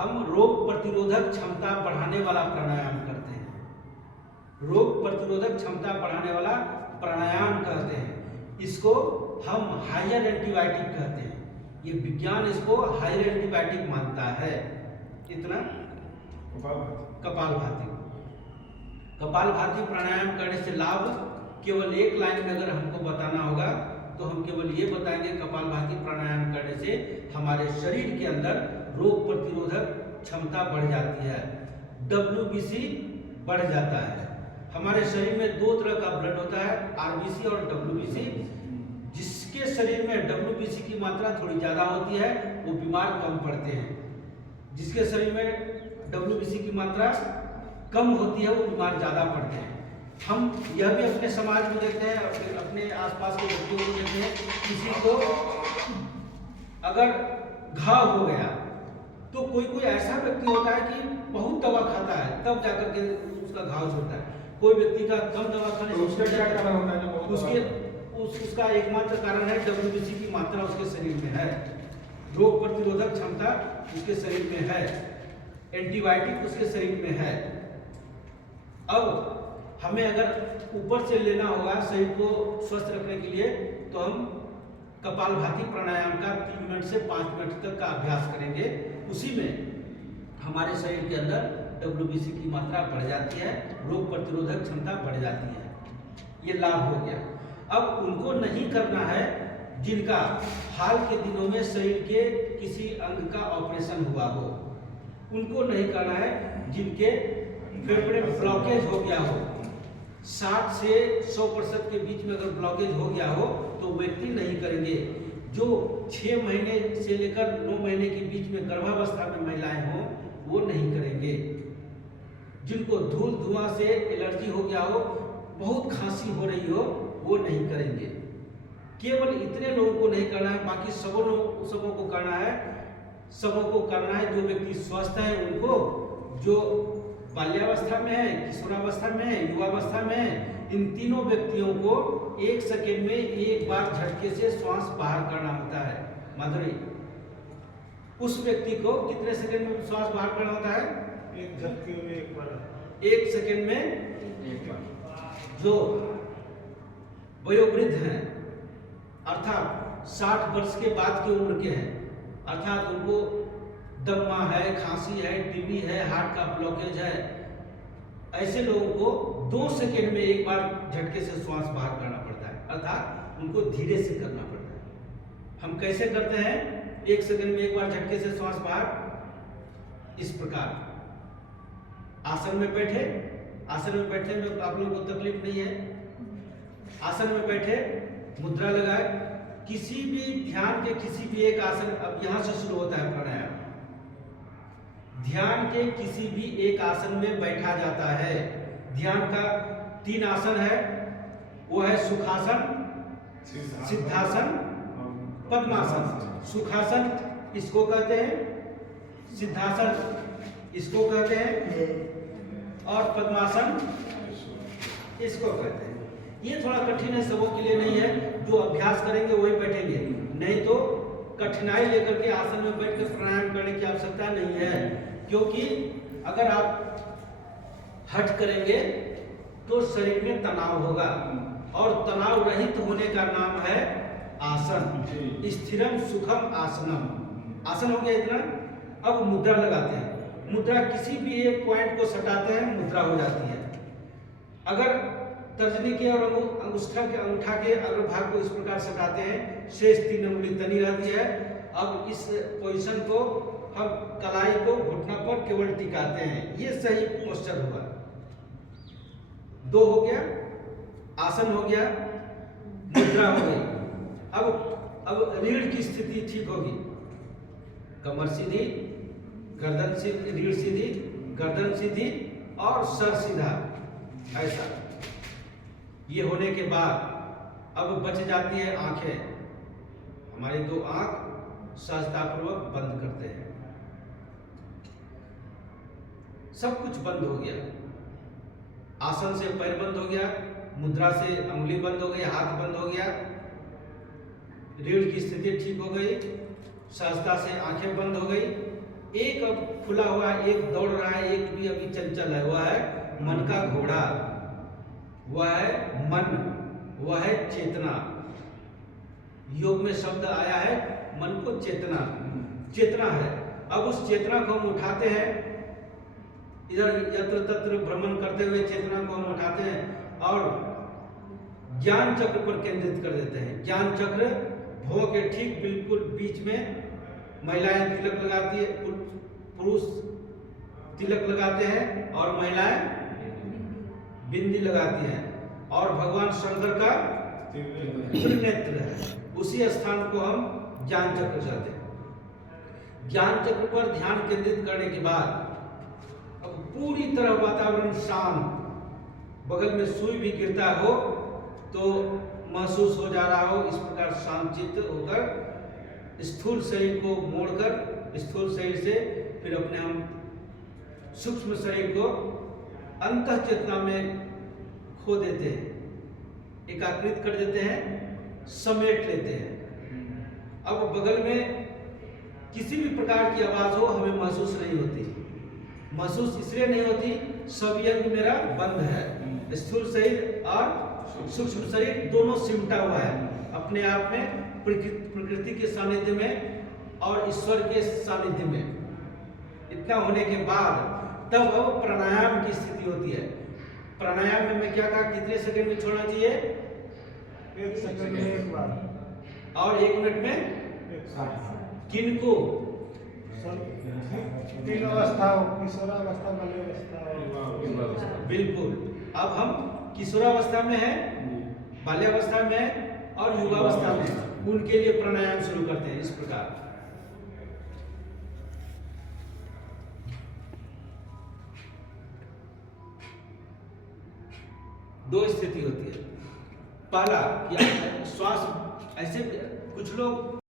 हम रोग प्रतिरोधक क्षमता बढ़ाने वाला प्राणायाम करते हैं। रोग प्रतिरोधक क्षमता बढ़ाने वाला प्राणायाम कहते हैं। इसको हम हायर एंटीबायोटिक कहते हैं। ये विज्ञान इसको हायर एंटीबायोटिक मानता है। इतना कपालभाति प्राणायाम करने से लाभ केवल एक लाइन में अगर हमको बताना होगा तो हम केवल ये बताएंगे, कपालभाति प्राणायाम करने से हमारे शरीर के अंदर रोग प्रतिरोधक क्षमता बढ़ जाती है, WBC बढ़ जाता है। हमारे शरीर में दो तरह का ब्लड होता है, RBC और WBC। जिसके शरीर में WBC की मात्रा थोड़ी ज़्यादा होती है वो बीमार कम पड़ते हैं। जिसके शरीर में WBC की मात्रा कम होती है वो बीमार ज़्यादा पड़ते हैं। हम यह भी अपने समाज में देखते हैं, अपने आसपास के व्यक्तियों को देखते हैं, किसी को अगर घाव हो गया तो कोई ऐसा व्यक्ति होता है कि बहुत दवा खाता है तब जाकर के उसका घाव छूटता है। कोई व्यक्ति का कम दवा खाने से उसका क्या कारण होता है? उसका एकमात्र कारण है WBC की मात्रा उसके शरीर में है, रोग प्रतिरोधक क्षमता उसके शरीर में है, एंटीबायोटिक उसके शरीर में है। अब हमें अगर ऊपर से लेना होगा शरीर को स्वस्थ रखने के लिए तो हम कपालभाति प्राणायाम का 3 मिनट से 5 मिनट तक का अभ्यास करेंगे। उसी में हमारे शरीर के अंदर WBC की मात्रा बढ़ जाती है, रोग प्रतिरोधक क्षमता बढ़ जाती है। ये लाभ हो गया। अब उनको नहीं करना है जिनका हाल के दिनों में शरीर के किसी अंग का ऑपरेशन हुआ हो, उनको नहीं करना है। जिनके फेफड़े में ब्लॉकेज हो गया हो, 60 से 100% के बीच में अगर ब्लॉकेज हो गया हो तो व्यक्ति नहीं करेंगे। जो 6 महीने से लेकर 9 महीने के बीच में गर्भावस्था में महिलाएं हों वो नहीं करेंगे। जिनको धूल धुआं से एलर्जी हो गया हो, बहुत खांसी हो रही हो, वो नहीं करेंगे। केवल इतने लोगों को नहीं करना है, बाकी सबों को करना है। सबों को करना है जो व्यक्ति स्वस्थ है उनको, जो बाल्यावस्था में है, किशोरावस्था में है, युवावस्था में है, इन तीनों व्यक्तियों को 1 सेकेंड में एक बार झटके से श्वास बाहर करना होता है। माधुरी, उस व्यक्ति को कितने सेकेंड में श्वास बाहर करना होता है? एक झटके में एक बार, 1 सेकेंड में एक बार। जो वयोवृद्ध हैं अर्थात 60 वर्ष के बाद की उम्र के हैं, अर्थात उनको दमा है, खांसी है, टीबी है, हार्ट का ब्लॉकेज है, ऐसे लोगों को 2 सेकेंड में एक बार झटके से श्वास बाहर करना पड़ता है, अर्थात उनको धीरे से करना पड़ता है। हम कैसे करते हैं? 1 सेकेंड में एक बार झटके से श्वास बाहर, इस प्रकार। आसन में बैठे, आसन में बैठने में आप लोगों को तकलीफ नहीं है। आसन में बैठे, मुद्रा लगाए, किसी भी ध्यान के किसी भी एक आसन, अब यहां से शुरू होता है प्राणायाम। ध्यान के किसी भी एक आसन में बैठा जाता है। ध्यान का 3 आसन है, वो है सुखासन, सिद्धासन, पद्मासन। सुखासन इसको कहते हैं, सिद्धासन इसको कहते हैं और पद्मासन इसको कहते हैं। ये थोड़ा कठिन है, सबों के लिए नहीं है। जो अभ्यास करेंगे वही बैठेंगे, नहीं तो कठिनाई लेकर के आसन में बैठकर प्राणायाम करने की आवश्यकता नहीं है। क्योंकि अगर आप हठ करेंगे तो शरीर में तनाव होगा और तनाव रहित होने का नाम है आसन। स्थिरम सुखम आसनम। आसन हो गया इतना। अब मुद्रा लगाते हैं। मुद्रा किसी भी एक पॉइंट को सटाते हैं, मुद्रा हो जाती है। अगर तर्जनी के और अंगूठा के अग्रभाग को इस प्रकार सटाते हैं, शेष 3 उंगली तनी रहती है। अब इस पोजीशन को हम कलाई को घुटना पर केवल टिकाते हैं, ये सही पोस्चर होगा। 2 हो गया, आसन हो गया, मुद्रा हो गई। अब रीढ़ की स्थिति ठीक होगी, कमर सीधी, गर्दन सीधी, रीढ़ सीधी, गर्दन सीधी और सर सीधा, ऐसा। ये होने के बाद अब बच जाती है आंखें। हमारी 2 आंख सहजतापूर्वक बंद करते हैं। सब कुछ बंद हो गया। आसन से पैर बंद हो गया, मुद्रा से अंगुली बंद हो गई, हाथ बंद हो गया, रीढ़ की स्थिति ठीक हो गई, सहजता से आंखें बंद हो गई। एक अब खुला हुआ है, एक दौड़ रहा है, एक भी अभी चंचल है, वह है मन का घोड़ा, वह है मन, वह है चेतना। योग में शब्द आया है मन को चेतना, चेतना है। अब उस चेतना को हम उठाते हैं, इधर यत्र तत्र भ्रमण करते हुए चेतना को हम उठाते हैं और ज्ञान चक्र पर केंद्रित कर देते हैं। ज्ञान चक्र भौं के ठीक बिल्कुल बीच में महिलाएं तिलक लगाती है, पुरुष तिलक लगाते हैं और महिलाएं बिंदी लगाती हैं, और भगवान शंकर का त्रिनेत्र है। उसी स्थान को हम ज्ञान चक्र कहते हैं। ज्ञान चक्र पर ध्यान केंद्रित करने के बाद अब पूरी तरह वातावरण शांत, बगल में सुई भी गिरता हो तो महसूस हो जा रहा हो, इस प्रकार शांतचित्त होकर स्थूल शरीर को मोड़कर स्थूल शरीर से फिर अपने हम सूक्ष्म शरीर को अंतः चेतना में खो देते हैं, एकाग्रित कर देते हैं, समेट लेते हैं। अब बगल में किसी भी प्रकार की आवाज हो हमें महसूस नहीं होती। महसूस इसलिए नहीं होती, सब यंग मेरा बंद है, स्थूल शरीर और सूक्ष्म शरीर दोनों सिमटा हुआ है अपने आप में, प्रकृति के सानिध्य में और ईश्वर के सानिध्य में। इतना होने के बाद तब अब प्राणायाम की स्थिति होती है। प्राणायाम में मैं क्या कहा, कितने सेकंड में छोड़ना चाहिए? 1 सेकंड में एक बार, और 1 मिनट में किनको? 3 अवस्था, किशोरावस्था, बाल्यावस्था। बिल्कुल। अब हम किशोरावस्था में है, बाल्यावस्था में है और युवावस्था में, उनके लिए प्राणायाम शुरू करते हैं इस प्रकार। दो स्थिति होती है। पहला, श्वास ऐसे, कुछ लोग